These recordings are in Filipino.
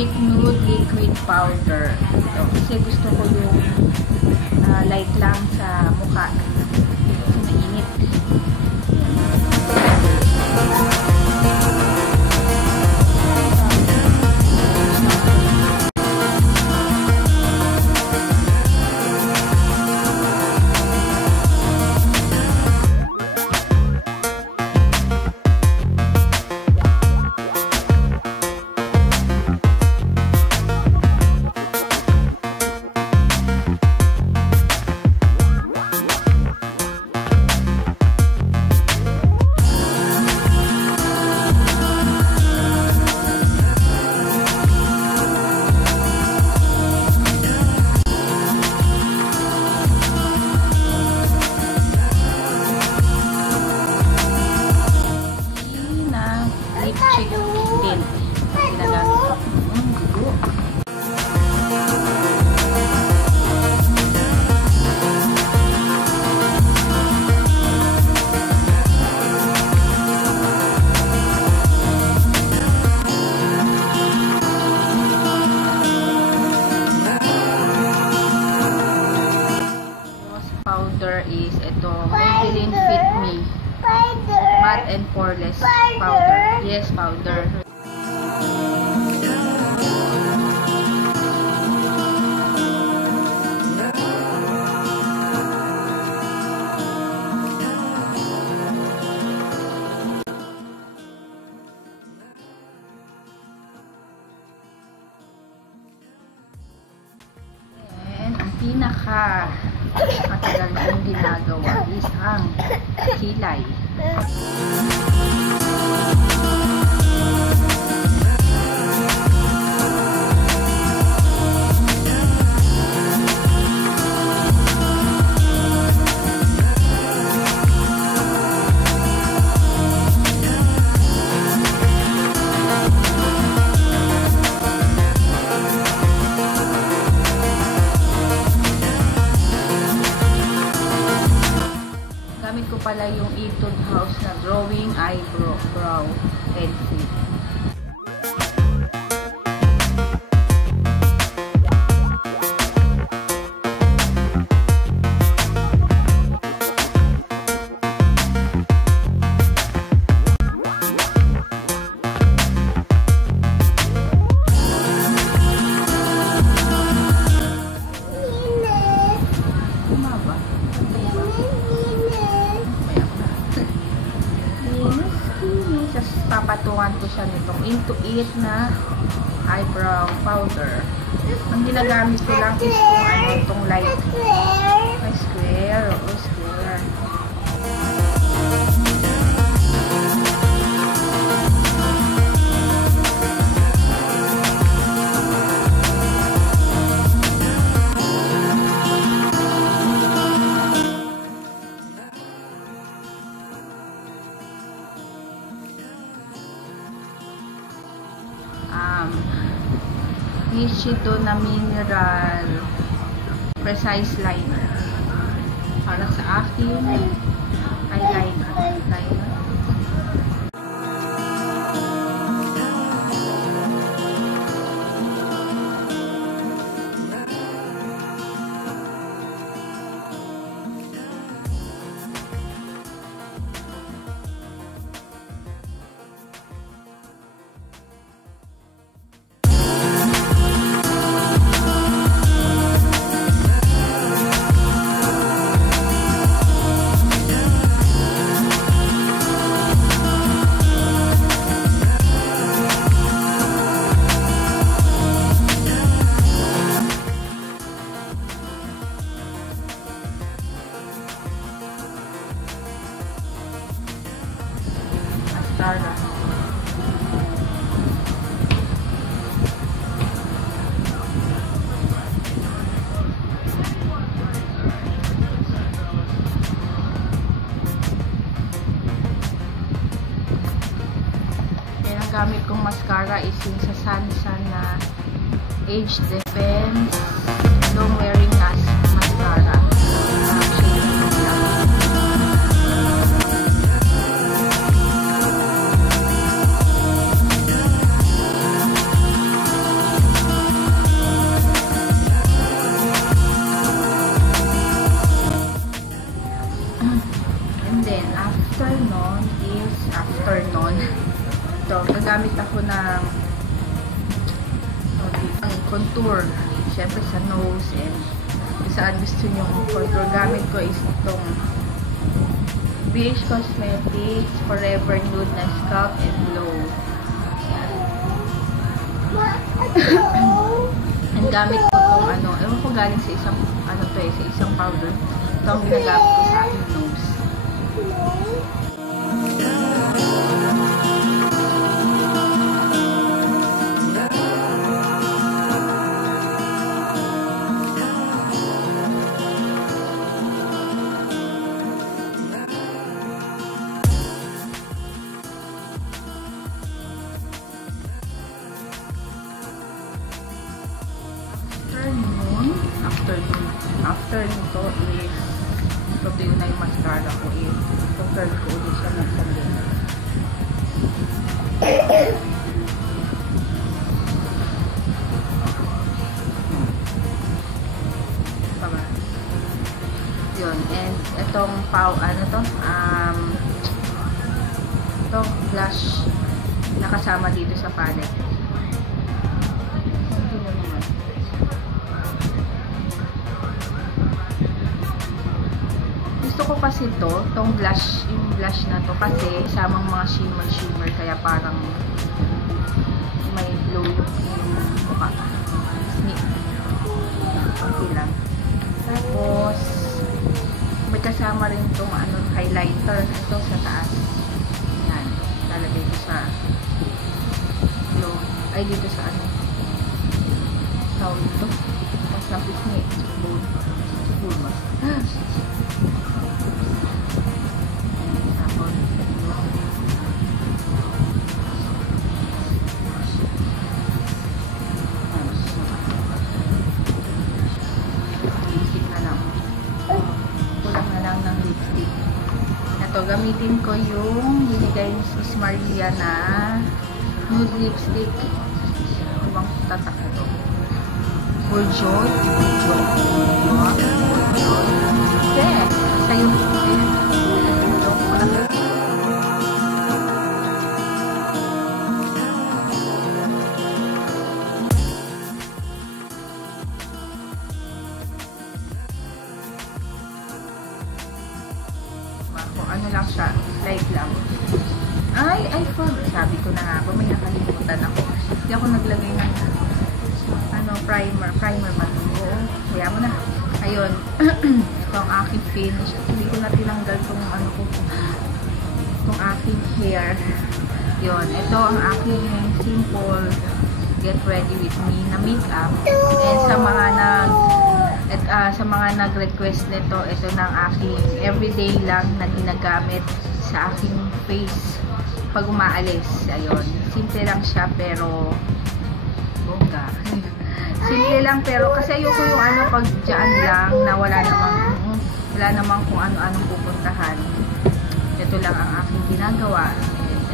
Cheek Nude Liquid Powder. Ito, kasi gusto ko yung light lang sa mukha. Kasi mainit. Powder is ito, Maybelline Fit Me Matte and Poreless powder. Yes, powder. And ang pinaka matagal kong ginagawa is ang kilay. Gamit ko pala yung Etude House na Drawing Eyebrow Pencil. Papatungan ko siya nitong Into It na eyebrow powder. Ang ginagamit ko lang is kung ano, itong light. Ay, square. Oo, square. Nishido na mineral precise liner para sa aking eyeliner. Mascara. Ang gamit kong mascara is yung sa Sansan na Age Defense Long Wearing Mascara. gagamit ako ng contour. Siyempre sa nose and kung saan gusto nyo contour. Gamit ko is itong BH Cosmetics Forever Nude na Scalp and Glow. And gamit ko itong ewan ko galing sa isang sa isang powder. Ito ang ginagamit ko sa aking nose. After nito is tutuyo na yung mascara ko is tuturn ko ulit siya ng sandin. Baba. Yun. And itong itong blush nakasama dito sa palette. Gusto ko kasi itong blush, yung blush na to kasi isamang mga shimmer kaya parang may glow yung mukha. Sneak. Okay lang. Tapos may kasama rin itong highlighter ito sa taas. Yan. Lalagay ko sa glow. Ay, dito sa tawag ito. Tapos napis niya. Siguro ba? Gamitin ko yung binigay ni Sis Maria na nude lipstick. Ibang tatak na ito. Bourjois. Sa yung lang siya, light lang. I forgot. Sabi ko na nga ba, may nakalimutan ako. Hindi ako naglagay ng primer ba? Oo, kaya mo na. Ayun. Ito ang aking finish. Hindi ko na tinanggal itong itong aking hair. Yun. Ito ang aking simple get ready with me na makeup. And sa mga nag-request nito, ito na ang aking everyday lang na ginagamit sa aking face pag umaalis. Ayun. Simple lang siya pero bongga. Simple lang pero kasi ayoko yung pag dyan lang na wala namang kung ano-anong pupuntahan. Ito lang ang aking ginagawa.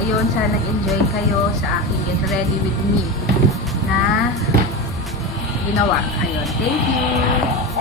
Ayun, sana nag-enjoy kayo sa aking get ready with me na ginawa. Ayun. Thank you!